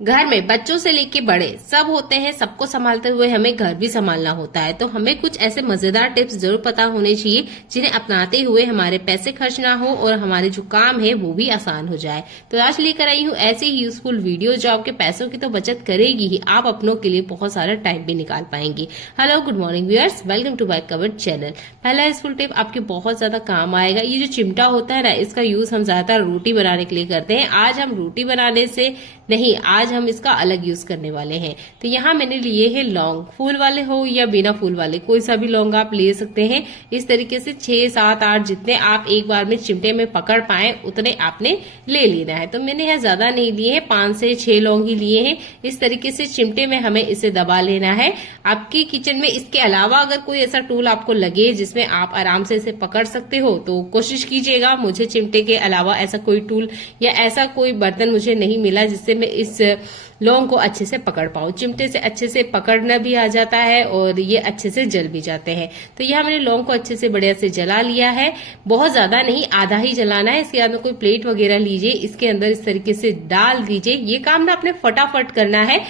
घर में बच्चों से लेके बड़े सब होते हैं, सबको संभालते हुए हमें घर भी संभालना होता है। तो हमें कुछ ऐसे मजेदार टिप्स जरूर पता होने चाहिए जिन्हें अपनाते हुए हमारे पैसे खर्च ना हो और हमारे जो काम है वो भी आसान हो जाए। तो आज लेकर आई हूँ ऐसे ही यूजफुल वीडियो जो आपके पैसों की तो बचत करेगी ही, आप अपनों के लिए बहुत सारा टाइम भी निकाल पाएंगे। Hello, good morning viewers, welcome to my covered channel. पहला यूजफुल टिप आपके बहुत ज्यादा काम आएगा। ये जो चिमटा होता है ना, इसका यूज हम ज्यादातर रोटी बनाने के लिए करते हैं। आज हम रोटी बनाने से नहीं, आज हम इसका अलग यूज करने वाले हैं। तो यहाँ मैंने लिए हैं लौंग, फूल वाले हो या बिना फूल वाले, कोई सा भी लौंग आप ले सकते हैं। इस तरीके से 6, 7, 8 जितने आप एक बार में चिमटे में पकड़ पाए उतने आपने ले लेना है। तो मैंने यहाँ ज्यादा नहीं लिए हैं, 5 से 6 लौंग ही लिए हैं। इस तरीके से चिमटे में हमें इसे दबा लेना है। आपकी किचन में इसके अलावा अगर कोई ऐसा टूल आपको लगे जिसमें आप आराम से इसे पकड़ सकते हो तो कोशिश कीजिएगा। मुझे चिमटे के अलावा ऐसा कोई टूल या ऐसा कोई बर्तन मुझे नहीं मिला जिससे मैं इस लौंग को अच्छे से पकड़ पाऊं। चिमटे से अच्छे से पकड़ना भी आ जाता है और ये अच्छे से जल भी जाते हैं। तो यहाँ मैंने लौंग को अच्छे से बढ़िया से जला लिया है, बहुत ज्यादा नहीं, आधा ही जलाना है। इसके बाद में कोई प्लेट वगैरह लीजिए, इसके अंदर इस तरीके से डाल दीजिए। ये काम ना आपने फटाफट करना है।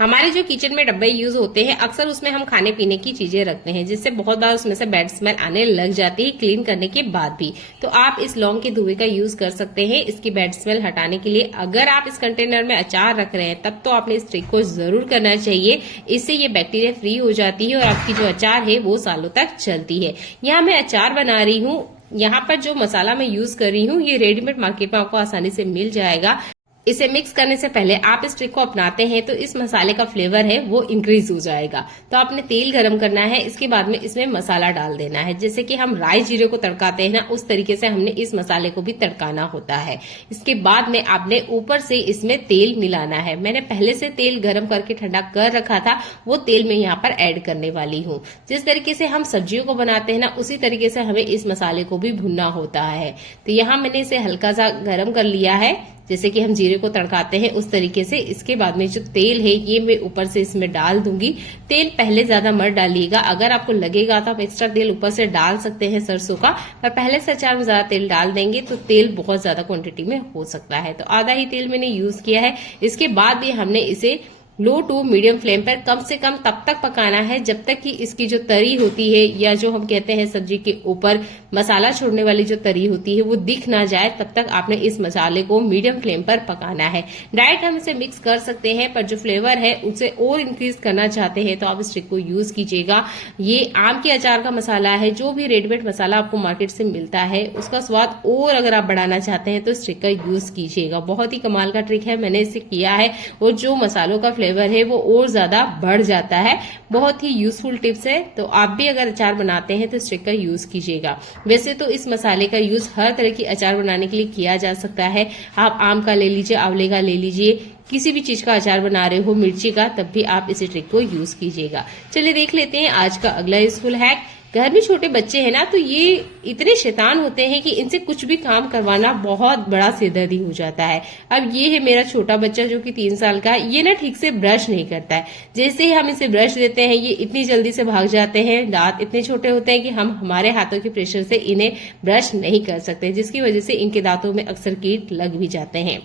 हमारे जो किचन में डब्बे यूज होते हैं अक्सर उसमें हम खाने पीने की चीजें रखते हैं, जिससे बहुत बार उसमें से बैड स्मेल आने लग जाती है क्लीन करने के बाद भी। तो आप इस लौंग के धुएं का यूज कर सकते हैं इसकी बैड स्मेल हटाने के लिए। अगर आप इस कंटेनर में अचार रख रहे हैं तब तो आपने इस ट्रिक को जरूर करना चाहिए। इससे ये बैक्टीरिया फ्री हो जाती है और आपकी जो अचार है वो सालों तक चलती है। यहाँ मैं अचार बना रही हूँ। यहाँ पर जो मसाला मैं यूज कर रही हूँ ये रेडीमेड मार्केट में आपको आसानी से मिल जाएगा। इसे मिक्स करने से पहले आप इस ट्रिक को अपनाते हैं तो इस मसाले का फ्लेवर है वो इंक्रीज हो जाएगा। तो आपने तेल गरम करना है, इसके बाद में इसमें मसाला डाल देना है। जैसे कि हम राई जीरे को तड़काते हैं ना, उस तरीके से हमने इस मसाले को भी तड़काना होता है। इसके बाद में आपने ऊपर से इसमें तेल मिलाना है। मैंने पहले से तेल गरम करके ठंडा कर रखा था, वो तेल मैं यहाँ पर ऐड करने वाली हूँ। जिस तरीके से हम सब्जियों को बनाते हैं ना, उसी तरीके से हमें इस मसाले को भी भुनना होता है। तो यहाँ मैंने इसे हल्का सा गरम कर लिया है, जैसे कि हम जीरे को तड़काते हैं उस तरीके से। इसके बाद में जो तेल है ये मैं ऊपर से इसमें डाल दूंगी। तेल पहले ज्यादा मत डालिएगा, अगर आपको लगेगा तो आप एक्स्ट्रा तेल ऊपर से डाल सकते हैं सरसों का, पर पहले से अचार में ज्यादा तेल डाल देंगे तो तेल बहुत ज्यादा क्वांटिटी में हो सकता है। तो आधा ही तेल मैंने यूज किया है। इसके बाद भी हमने इसे लो टू मीडियम फ्लेम पर कम से कम तब तक पकाना है जब तक कि इसकी जो तरी होती है, या जो हम कहते हैं सब्जी के ऊपर मसाला छोड़ने वाली जो तरी होती है, वो दिख ना जाए तब तक आपने इस मसाले को मीडियम फ्लेम पर पकाना है। डायरेक्ट हम इसे मिक्स कर सकते हैं, पर जो फ्लेवर है उसे और इंक्रीज करना चाहते हैं तो आप इस ट्रिक को यूज कीजिएगा। ये आम के अचार का मसाला है, जो भी रेडीमेड मसाला आपको मार्केट से मिलता है उसका स्वाद और अगर आप बढ़ाना चाहते हैं तो इस ट्रिक का यूज कीजिएगा। बहुत ही कमाल का ट्रिक है, मैंने इसे किया है और जो मसालों का फ्लेवर है वो और ज्यादा बढ़ जाता है। बहुत ही यूजफुल टिप्स है, तो आप भी अगर अचार बनाते हैं तो इस ट्रिक का यूज कीजिएगा। वैसे तो इस मसाले का यूज हर तरह की अचार बनाने के लिए किया जा सकता है। आप आम का ले लीजिए, आंवले का ले लीजिए, किसी भी चीज का अचार बना रहे हो, मिर्ची का, तब भी आप इसी ट्रिक को यूज कीजिएगा। चलिए देख लेते हैं आज का अगला यूजफुल हैक। घर में छोटे बच्चे हैं ना, तो ये इतने शैतान होते हैं कि इनसे कुछ भी काम करवाना बहुत बड़ा सिरदर्दी हो जाता है। अब ये है मेरा छोटा बच्चा जो कि 3 साल का है। ये ना ठीक से ब्रश नहीं करता है। जैसे ही हम इसे ब्रश देते हैं ये इतनी जल्दी से भाग जाते हैं। दांत इतने छोटे होते हैं कि हम हमारे हाथों के प्रेशर से इन्हें ब्रश नहीं कर सकते, जिसकी वजह से इनके दांतों में अक्सर कीट लग भी जाते हैं।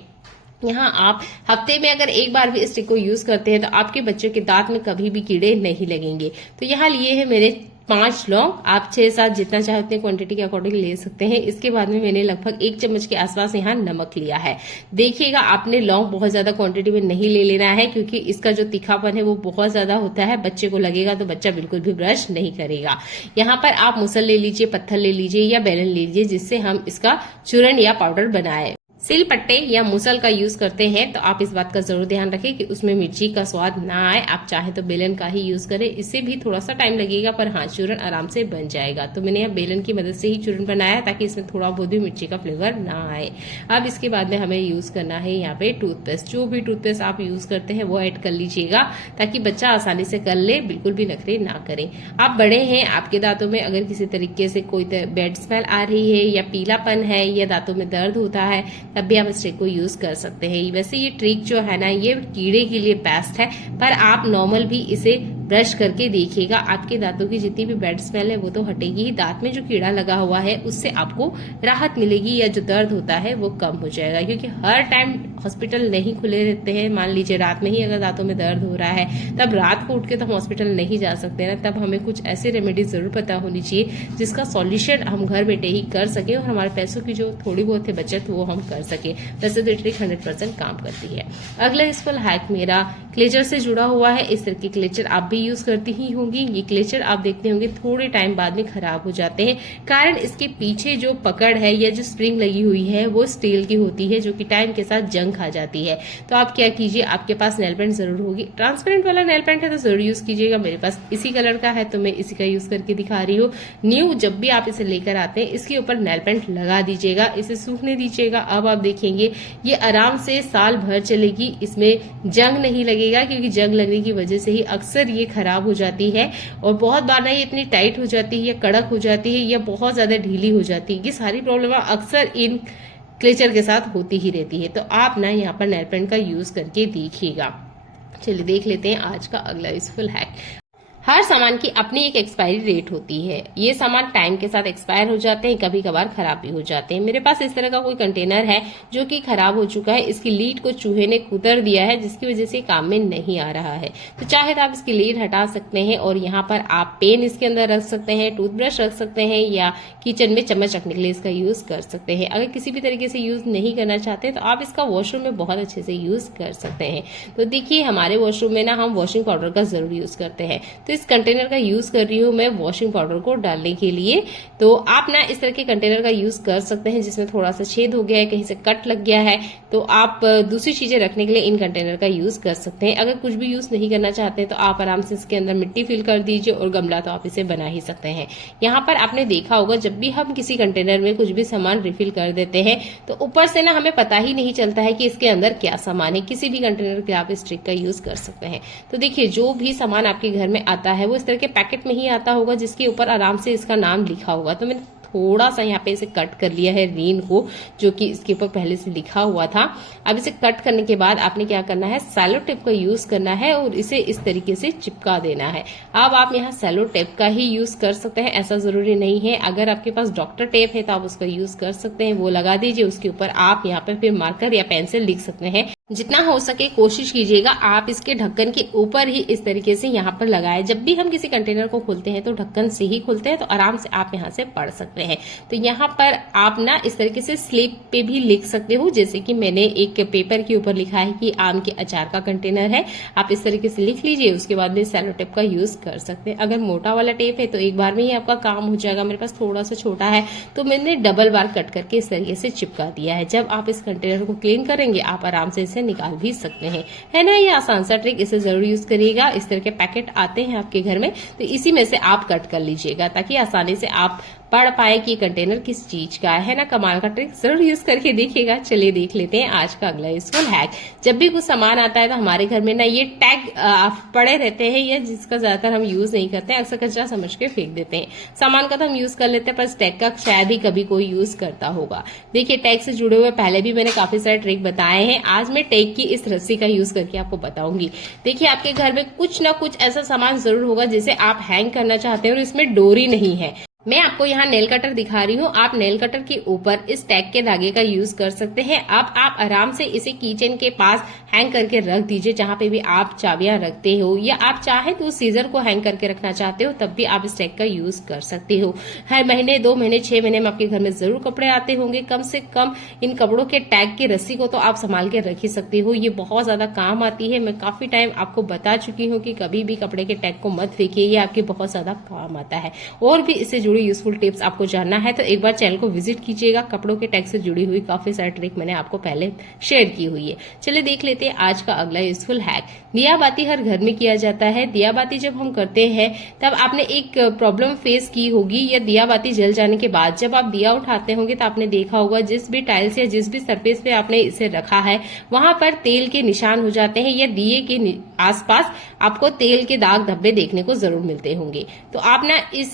यहाँ आप हफ्ते में अगर एक बार भी इस ट्रिक को यूज करते हैं तो आपके बच्चों के दांत में कभी भी कीड़े नहीं लगेंगे। तो यहाँ लिए है मेरे 5 लौंग, आप 6-7 जितना चाहे उतने क्वांटिटी के अकॉर्डिंग ले सकते हैं। इसके बाद में मैंने लगभग 1 चम्मच के आसपास यहाँ नमक लिया है। देखिएगा आपने लौंग बहुत ज्यादा क्वांटिटी में नहीं ले लेना है, क्योंकि इसका जो तीखापन है वो बहुत ज्यादा होता है। बच्चे को लगेगा तो बच्चा बिल्कुल भी ब्रश नहीं करेगा। यहाँ पर आप मुसल ले लीजिए, पत्थर ले लीजिए या बेलन ले लीजिए, जिससे हम इसका चूर्ण या पाउडर बनाए। सिल पट्टे या मुसल का यूज करते हैं तो आप इस बात का जरूर ध्यान रखें कि उसमें मिर्ची का स्वाद ना आए। आप चाहे तो बेलन का ही यूज करें, इससे भी थोड़ा सा टाइम लगेगा, पर हाँ चूर्ण आराम से बन जाएगा। तो मैंने यहाँ बेलन की मदद से ही चूर्ण बनाया ताकि इसमें थोड़ा बहुत भी मिर्ची का फ्लेवर ना आए। अब इसके बाद में हमें यूज करना है यहाँ पे टूथपेस्ट। जो भी टूथपेस्ट आप यूज करते हैं वो ऐड कर लीजिएगा ताकि बच्चा आसानी से कर ले, बिल्कुल भी नखरे ना करें। आप बड़े हैं, आपके दांतों में अगर किसी तरीके से कोई बैड स्मेल आ रही है या पीलापन है या दांतों में दर्द होता है, तब भी आप इस ट्रिक को यूज कर सकते हैं। वैसे ये ट्रिक जो है ना, ये कीड़े के लिए बेस्ट है, पर आप नॉर्मल भी इसे ब्रश करके देखिएगा। आपके दांतों की जितनी भी बैड स्मेल है वो तो हटेगी ही, दांत में जो कीड़ा लगा हुआ है उससे आपको राहत मिलेगी या जो दर्द होता है वो कम हो जाएगा। क्योंकि हर टाइम हॉस्पिटल नहीं खुले रहते हैं। मान लीजिए रात में ही अगर दांतों में दर्द हो रहा है तब रात को उठ के तो हम हॉस्पिटल नहीं जा सकते ना, तब हमें कुछ ऐसे रेमेडी जरूर पता होनी चाहिए जिसका सॉल्यूशन हम घर बैठे ही कर सके और हमारे पैसों की जो थोड़ी बहुत है बचत वो हम कर सके। वैसे तो ट्रिक 100% काम करती है। अगला यूजफुल हैक मेरा क्लेचर से जुड़ा हुआ है। इस तरह के क्लेचर आप भी यूज करती ही होंगी। ये क्लेचर आप देखते होंगे थोड़े टाइम बाद में खराब हो जाते हैं, कारण इसके पीछे जो पकड़ है या जो स्प्रिंग लगी हुई है वो स्टील की होती है, जो कि टाइम के साथ जंग खा जाती है। तो आप क्या कीजिए, आपके पास नेल पेंट जरूर होगी, ट्रांसपेरेंट वाला नेल पेंट है तो जरूर यूज कीजिएगा। मेरे पास इसी कलर का है तो मैं इसी का यूज करके दिखा रही हूँ। न्यू जब भी आप इसे लेकर आते हैं इसके ऊपर नेल पेंट लगा दीजिएगा, इसे सूखने दीजिएगा। अब आप देखेंगे ये आराम से साल भर चलेगी, इसमें जंग नहीं लगेगा, क्योंकि जंग लगने की वजह से ही अक्सर ये खराब हो जाती है। और बहुत बार ना ये इतनी टाइट हो जाती है या कड़क हो जाती है या बहुत ज्यादा ढीली हो जाती है। ये सारी प्रॉब्लम अक्सर इन क्लेचर के साथ होती ही रहती है। तो आप ना यहाँ पर नेल पेंट का यूज करके देखिएगा। चलिए देख लेते हैं आज का अगला यूजफुल हैक। हर सामान की अपनी एक एक्सपायरी डेट होती है। ये सामान टाइम के साथ एक्सपायर हो जाते हैं, कभी कभार खराब भी हो जाते हैं। मेरे पास इस तरह का कोई कंटेनर है जो कि खराब हो चुका है। इसकी लीड को चूहे ने कुतर दिया है, जिसकी वजह से काम में नहीं आ रहा है। तो चाहे तो आप इसकी लीड हटा सकते हैं और यहाँ पर आप पेन इसके अंदर रख सकते हैं, टूथब्रश रख सकते हैं या किचन में चम्मच रखने के लिए इसका यूज कर सकते हैं। अगर किसी भी तरीके से यूज नहीं करना चाहते तो आप इसका वॉशरूम में बहुत अच्छे से यूज कर सकते हैं। तो देखिए हमारे वॉशरूम में ना हम वॉशिंग पाउडर का जरूर यूज करते हैं, तो इस कंटेनर का यूज कर रही हूँ मैं वॉशिंग पाउडर को डालने के लिए। तो आप ना इस तरह के कंटेनर का यूज कर सकते हैं जिसमें थोड़ा सा छेद हो गया है, कहीं से कट लग गया है, तो आप दूसरी चीजें रखने के लिए इन कंटेनर का यूज कर सकते हैं। अगर कुछ भी यूज नहीं करना चाहते तो आप आराम से इसके अंदर मिट्टी फिल कर दीजिए और गमला तो आप इसे बना ही सकते हैं। यहाँ पर आपने देखा होगा जब भी हम किसी कंटेनर में कुछ भी सामान रिफिल कर देते हैं तो ऊपर से ना हमें पता ही नहीं चलता है कि इसके अंदर क्या सामान है। किसी भी कंटेनर के आप इस ट्रिक का यूज कर सकते हैं। तो देखिए जो भी सामान आपके घर में आता है वो इस तरह के पैकेट में ही आता होगा जिसके ऊपर आराम से इसका नाम लिखा होगा। तो मैंने थोड़ा सा यहाँ पे इसे कट कर लिया है रीन को, जो कि इसके ऊपर पहले से लिखा हुआ था। अब इसे कट करने के बाद आपने क्या करना है, सेलो टेप का यूज करना है और इसे इस तरीके से चिपका देना है। अब आप यहाँ सेलो टेप का ही यूज कर सकते हैं, ऐसा जरूरी नहीं है। अगर आपके पास डॉक्टर टेप है तो आप उसका यूज कर सकते हैं, वो लगा दीजिए। उसके ऊपर आप यहाँ पे फिर मार्कर या पेन से लिख सकते हैं। जितना हो सके कोशिश कीजिएगा आप इसके ढक्कन के ऊपर ही इस तरीके से यहाँ पर लगाए। जब भी हम किसी कंटेनर को खोलते हैं तो ढक्कन से ही खोलते हैं, तो आराम से आप यहाँ से पढ़ सकते हैं। तो यहाँ पर आप ना इस तरीके से स्लिप पे भी लिख सकते हो, जैसे कि मैंने एक पेपर के ऊपर लिखा है कि आम के अचार का कंटेनर है। आप इस तरीके से लिख लीजिए, उसके बाद में सेलो टेप का यूज कर सकते हैं। अगर मोटा वाला टेप है तो एक बार में ही आपका काम हो जाएगा। मेरे पास थोड़ा सा छोटा है तो मैंने डबल बार कट करके इस तरीके से चिपका दिया है। जब आप इस कंटेनर को क्लीन करेंगे आप आराम से इसे निकाल भी सकते हैं, है ना। ये आसान सा ट्रिक, इसे जरूर यूज करिएगा। इस तरह के पैकेट आते हैं आपके घर में तो इसी में से आप कट कर लीजिएगा ताकि आसानी से आप पढ़ पाए कि कंटेनर किस चीज का है ना। कमाल का ट्रिक, जरूर यूज करके देखिएगा। चलिए देख लेते हैं आज का अगला यूजफुल हैक। जब भी कुछ सामान आता है तो हमारे घर में ना ये टैग पड़े रहते हैं, या जिसका ज्यादातर हम यूज नहीं करते हैं, अक्सर कचरा समझ के फेंक देते हैं। सामान का तो हम यूज कर लेते हैं पर टैग का शायद ही कभी कोई यूज करता होगा। देखिए टैग से जुड़े हुए पहले भी मैंने काफी सारे ट्रिक बताए हैं। आज मैं टैग की इस रस्सी का यूज करके आपको बताऊंगी। देखिए आपके घर में कुछ ना कुछ ऐसा सामान जरूर होगा जिसे आप हैंग करना चाहते हैं और इसमें डोरी नहीं है। मैं आपको यहाँ नेल कटर दिखा रही हूँ। आप नेल कटर के ऊपर इस टैग के धागे का यूज कर सकते हैं। अब आप आराम से इसे किचन के पास हैंग करके रख दीजिए, जहां पे भी आप चाबियां रखते हो, या आप चाहे तो सीजर को हैंग करके रखना चाहते हो तब भी आप इस टैग का यूज कर सकते हो। हर महीने 2 महीने 6 महीने में आपके घर में जरूर कपड़े आते होंगे। कम से कम इन कपड़ों के टैग की रस्सी को तो आप संभाल के रख ही सकते हो। ये बहुत ज्यादा काम आती है। मैं काफी टाइम आपको बता चुकी हूँ कि कभी भी कपड़े के टैग को मत फेंकिए, ये आपके बहुत ज्यादा काम आता है। और भी इससे जुड़ी यूजफुल टिप्स आपको जानना है तो एक बार चैनल को विजिट कीजिएगा। कपड़ों के टैग से जुड़ी हुई काफी सारी ट्रिक मैंने आपको पहले शेयर की हुई है। चलिए देख लेते हैं आज का अगला यूजफुल हैक। दिया बाती हर घर में किया जाता है। दिया बाती जब हम करते हैं तब आपने एक प्रॉब्लम फेस की होगी, या दिया बाती जल जाने के बाद जब आप दिया उठाते होंगे तो आपने देखा होगा जिस भी टाइल्स या जिस भी सरफेस पे आपने इसे रखा है वहां पर तेल के निशान हो जाते हैं, या दिए के आसपास आपको तेल के दाग धब्बे देखने को जरूर मिलते होंगे। तो आप ना इस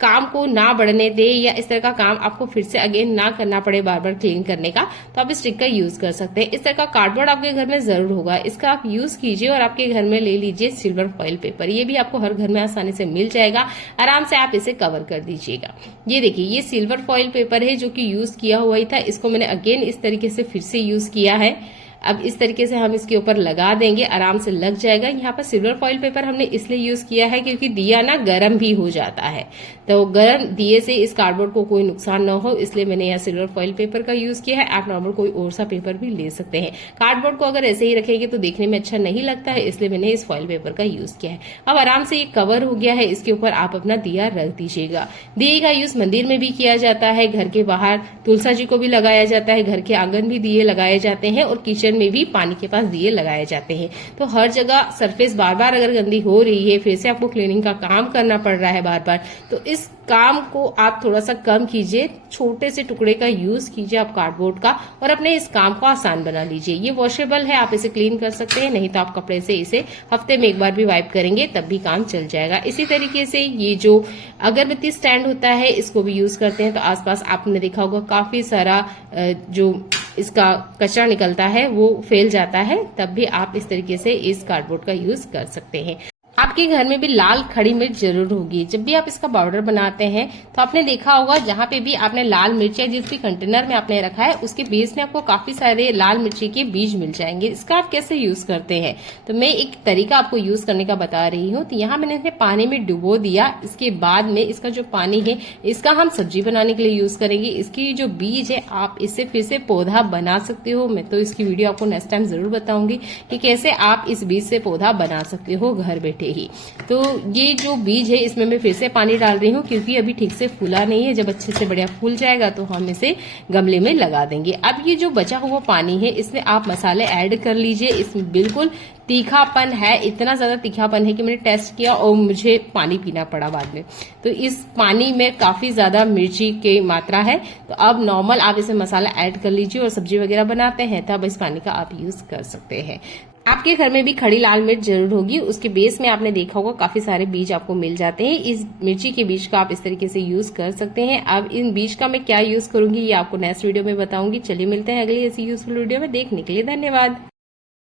काम को ना बढ़ने दे या इस तरह का काम आपको फिर से अगेन ना करना पड़े बार बार क्लीन करने का, तो आप इस ट्रिक का यूज कर सकते हैं। इस तरह का कार्डबोर्ड आपके घर में जरूर होगा, इसका आप यूज कीजिए और आपके घर में ले लीजिए सिल्वर फॉइल पेपर। ये भी आपको हर घर में आसानी से मिल जाएगा, आराम से आप इसे कवर कर दीजिएगा। ये देखिए, ये सिल्वर फॉइल पेपर है जो कि यूज किया हुआ ही था, इसको मैंने अगेन इस तरीके से फिर से यूज किया है। अब इस तरीके से हम इसके ऊपर लगा देंगे, आराम से लग जाएगा। यहाँ पर सिल्वर फॉइल पेपर हमने इसलिए यूज किया है क्योंकि दिया ना गर्म भी हो जाता है, तो गर्म दिए से इस कार्डबोर्ड को कोई नुकसान न हो, इसलिए मैंने यहाँ सिल्वर फॉइल पेपर का यूज किया है। आप नॉर्मल कोई और सा पेपर भी ले सकते हैं। कार्डबोर्ड को अगर ऐसे ही रखेंगे तो देखने में अच्छा नहीं लगता है, इसलिए मैंने इस फॉइल पेपर का यूज किया है। अब आराम से ये कवर हो गया है, इसके ऊपर आप अपना दिया रख दीजिएगा। दिए का यूज मंदिर में भी किया जाता है, घर के बाहर तुलसा जी को भी लगाया जाता है, घर के आंगन भी दिए लगाए जाते हैं और किचन में भी पानी के पास दिए लगाए जाते हैं। तो हर जगह सरफेस बार बार अगर गंदी हो रही है, फिर से आपको क्लीनिंग का काम करना पड़ रहा है बार बार, तो इस काम को आप थोड़ा सा कम कीजिए, छोटे से टुकड़े का यूज कीजिए आप कार्डबोर्ड का और अपने इस काम को आसान बना लीजिए। ये वॉशेबल है, आप इसे क्लीन कर सकते हैं, नहीं तो आप कपड़े से इसे हफ्ते में एक बार भी वाइप करेंगे तब भी काम चल जाएगा। इसी तरीके से ये जो अगरबत्ती स्टैंड होता है इसको भी यूज करते हैं, तो आसपास आपने देखा होगा काफी सारा जो इसका कचरा निकलता है वो फैल जाता है, तब भी आप इस तरीके से इस कार्डबोर्ड का यूज कर सकते हैं। आपके घर में भी लाल खड़ी मिर्च जरूर होगी। जब भी आप इसका पाउडर बनाते हैं तो आपने देखा होगा जहां पे भी आपने लाल मिर्च या जिस भी कंटेनर में आपने रखा है उसके बेस में आपको काफी सारे लाल मिर्ची के बीज मिल जाएंगे। इसका आप कैसे यूज करते हैं, तो मैं एक तरीका आपको यूज करने का बता रही हूँ। तो यहाँ मैंने इसे पानी में डुबो दिया, इसके बाद में इसका जो पानी है इसका हम सब्जी बनाने के लिए यूज करेंगे। इसकी जो बीज है आप इससे फिर से पौधा बना सकते हो। मैं तो इसकी वीडियो आपको नेक्स्ट टाइम जरूर बताऊंगी कि कैसे आप इस बीज से पौधा बना सकते हो घर बैठे ही। तो ये जो बीज है इसमें मैं फिर से पानी डाल रही हूँ क्योंकि अभी ठीक से फूला नहीं है। जब अच्छे से बढ़िया फूल जाएगा तो हम इसे गमले में लगा देंगे। अब ये जो बचा हुआ पानी है इसमें आप मसाले ऐड कर लीजिए। इसमें बिल्कुल तीखापन है, इतना ज्यादा तीखापन है कि मैंने टेस्ट किया और मुझे पानी पीना पड़ा बाद में। तो इस पानी में काफी ज्यादा मिर्ची की मात्रा है। तो अब नॉर्मल आप इसे मसाला ऐड कर लीजिए और सब्जी वगैरह बनाते हैं तब इस पानी का आप यूज कर सकते हैं। आपके घर में भी खड़ी लाल मिर्च जरूर होगी, उसके बेस में आपने देखा होगा काफी सारे बीज आपको मिल जाते हैं। इस मिर्ची के बीज का आप इस तरीके से यूज कर सकते हैं। अब इन बीज का मैं क्या यूज करूंगी ये आपको नेक्स्ट वीडियो में बताऊंगी। चलिए मिलते हैं अगली ऐसी यूजफुल वीडियो में। देखने के लिए धन्यवाद।